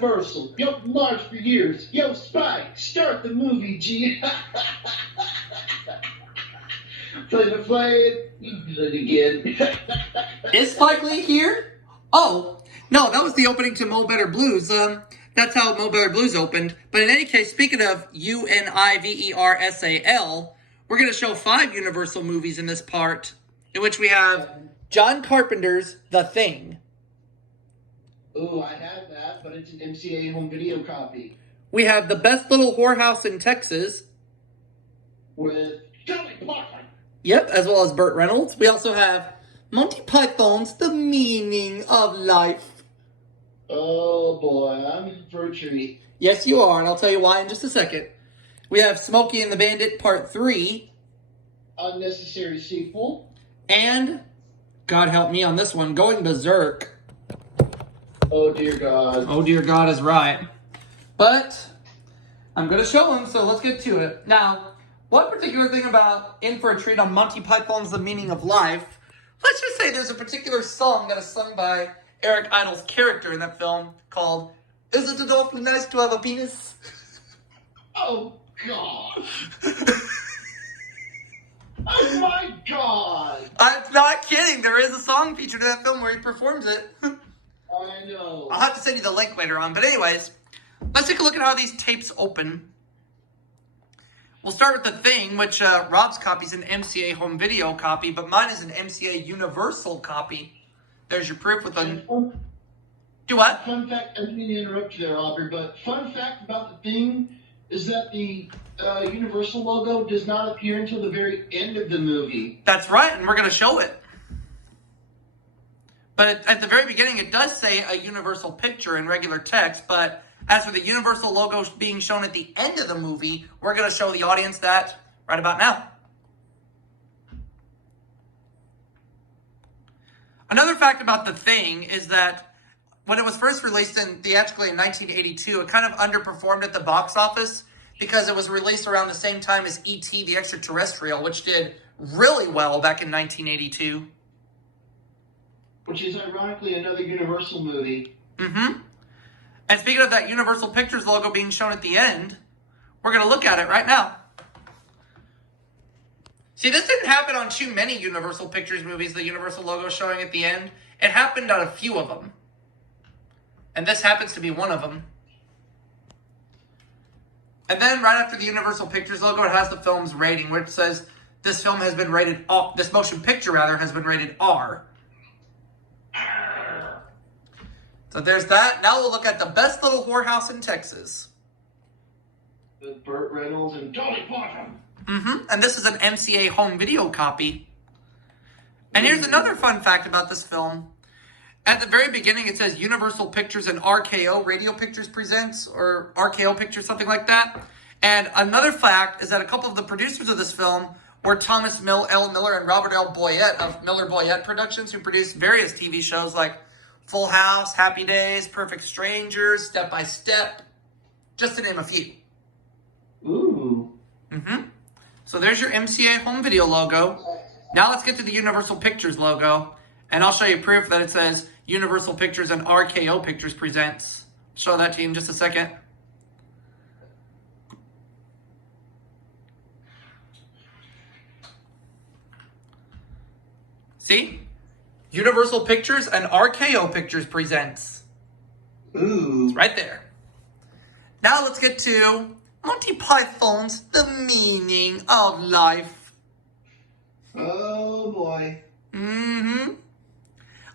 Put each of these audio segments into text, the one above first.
Universal. Yo, March for years. Yo, Spike, start the movie, G. Play it. You do it again. Is Spike Lee here? Oh, no, that was the opening to Mo Better Blues. That's how Mo Better Blues opened. But in any case, speaking of Universal, we're going to show 5 Universal movies in this part, in which we have John Carpenter's The Thing. Oh, I have that, but it's an MCA home video copy. We have The Best Little Whorehouse in Texas. With Johnny Parker. Yep, as well as Burt Reynolds. We also have Monty Python's The Meaning of Life. Oh boy, I'm in for a treat. Yes, you are, and I'll tell you why in just a second. We have Smokey and the Bandit Part 3. Unnecessary sequel. And, God help me on this one, Going Berserk. Oh dear God. Oh dear God is right. But, I'm going to show him, so let's get to it. Now, one particular thing about In for a Treat on Monty Python's The Meaning of Life, let's just say there's a particular song that is sung by Eric Idle's character in that film called Isn't It Awfully Nice to Have a Penis? Oh God. Oh my God. I'm not kidding. There is a song featured in that film where he performs it. I know. I'll have to send you the link later on. But anyways, let's take a look at how these tapes open. We'll start with The Thing, which Rob's copy is an MCA home video copy, but mine is an MCA Universal copy. There's your proof with a... Do what? Fun fact, I didn't mean to interrupt you there, Aubrey, but fun fact about The Thing is that the Universal logo does not appear until the very end of the movie. That's right, and we're going to show it. But at the very beginning, it does say a Universal picture in regular text, but as for the Universal logo being shown at the end of the movie, we're going to show the audience that right about now. Another fact about The Thing is that when it was first released theatrically in 1982, it kind of underperformed at the box office because it was released around the same time as E.T. the Extraterrestrial, which did really well back in 1982. Which is ironically another Universal movie. Mm-hmm. And speaking of that Universal Pictures logo being shown at the end, we're going to look at it right now. See, this didn't happen on too many Universal Pictures movies, the Universal logo showing at the end. It happened on a few of them. And this happens to be one of them. And then right after the Universal Pictures logo, it has the film's rating, which says this film has been rated R. This motion picture, rather, has been rated R. So there's that. Now we'll look at The Best Little Whorehouse in Texas. With Burt Reynolds and Johnny Parker. Mm-hmm. And this is an MCA home video copy. And here's another fun fact about this film. At the very beginning, it says Universal Pictures and RKO Radio Pictures Presents, or RKO Pictures, something like that. And another fact is that a couple of the producers of this film were Thomas L. Miller and Robert L. Boyett of Miller Boyett Productions, who produced various TV shows like Full House, Happy Days, Perfect Strangers, Step by Step, just to name a few. Ooh. Mm-hmm. So there's your MCA home video logo. Now let's get to the Universal Pictures logo. And I'll show you proof that it says Universal Pictures and RKO Pictures Presents. Show that to you in just a second. See? Universal Pictures and RKO Pictures Presents. Ooh. It's right there. Now let's get to Monty Python's The Meaning of Life. Oh boy. Mm-hmm.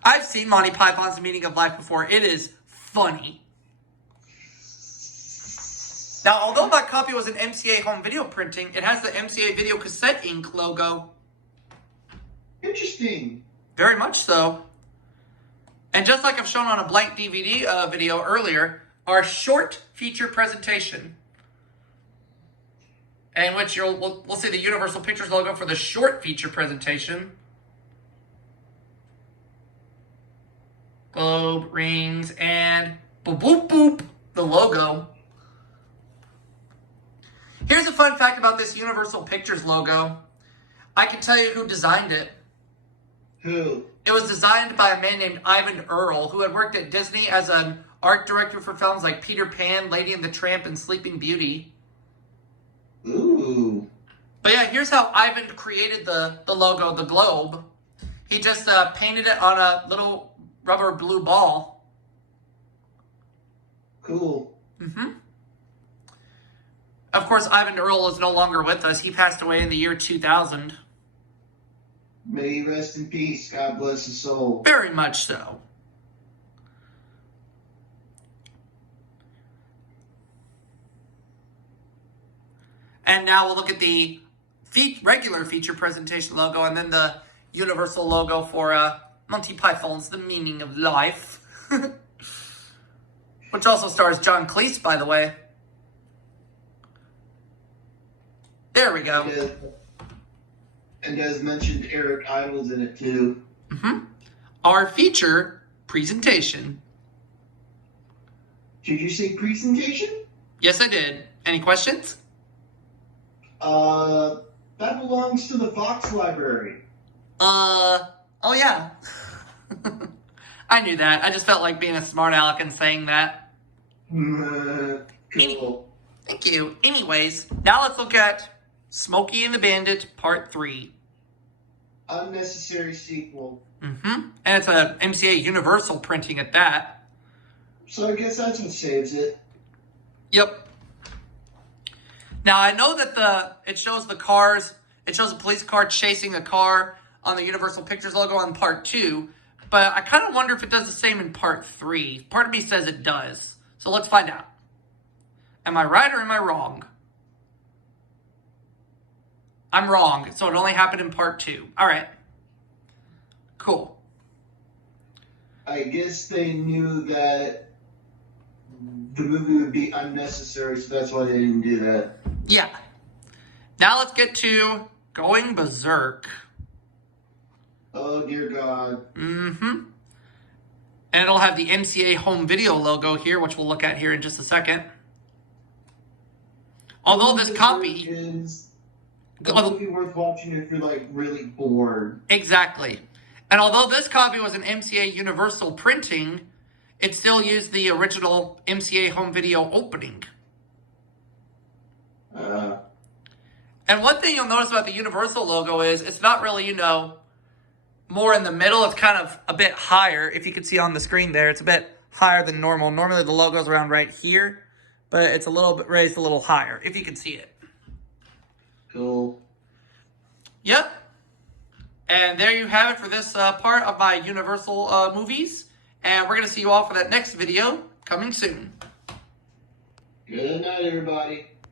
I've seen Monty Python's The Meaning of Life before. It is funny. Now, although my copy was an MCA home video printing, it has the MCA Video Cassette Ink logo. Interesting. Very much so. And just like I've shown on a blank DVD video earlier, our short feature presentation, in which we'll see the Universal Pictures logo for the short feature presentation. Globe, rings, and boop, boop, boop, the logo. Here's a fun fact about this Universal Pictures logo. I can tell you who designed it. Who? It was designed by a man named Ivan Earle, who had worked at Disney as an art director for films like Peter Pan, Lady and the Tramp, and Sleeping Beauty. Ooh. But yeah, here's how Ivan created the logo, the globe. He just painted it on a little rubber blue ball. Cool. Mm-hmm. Of course, Ivan Earl is no longer with us. He passed away in the year 2000. May he rest in peace. God bless his soul. Very much so. And now we'll look at the regular feature presentation logo and then the Universal logo for Monty Python's The Meaning of Life. Which also stars John Cleese, by the way. There we go. And as mentioned, Eric Idle's in it too. Mm-hmm. Our feature presentation. Did you say presentation? Yes, I did. Any questions? That belongs to the Fox Library. Oh yeah. I knew that. I just felt like being a smart aleck and saying that. Cool. Thank you. Anyways, now let's look at Smokey and the Bandit Part 3. Unnecessary sequel. Mm-hmm. And it's a MCA Universal printing at that. So I guess that's what saves it. Yep. Now I know that it shows the cars. It shows a police car chasing a car on the Universal Pictures logo on Part 2. But I kind of wonder if it does the same in Part 3. Part of me says it does. So let's find out. Am I right or am I wrong? I'm wrong. So it only happened in Part 2. All right. Cool. I guess they knew that the movie would be unnecessary, so that's why they didn't do that. Yeah. Now let's get to Going Berserk. Oh, dear God. Mm-hmm. And it'll have the MCA home video logo here, which we'll look at here in just a second. Although this copy is a movie worth watching if you're like really bored. Exactly. And although this copy was an MCA Universal printing, it still used the original MCA home video opening. And one thing you'll notice about the Universal logo is it's not really, more in the middle. It's kind of a bit higher. If you can see on the screen there, it's a bit higher than normal. Normally the logo's around right here, but it's a little bit raised a little higher, if you can see it. Cool. Yep. And there you have it for this part of my Universal movies. And we're going to see you all for that next video coming soon. Good night, everybody.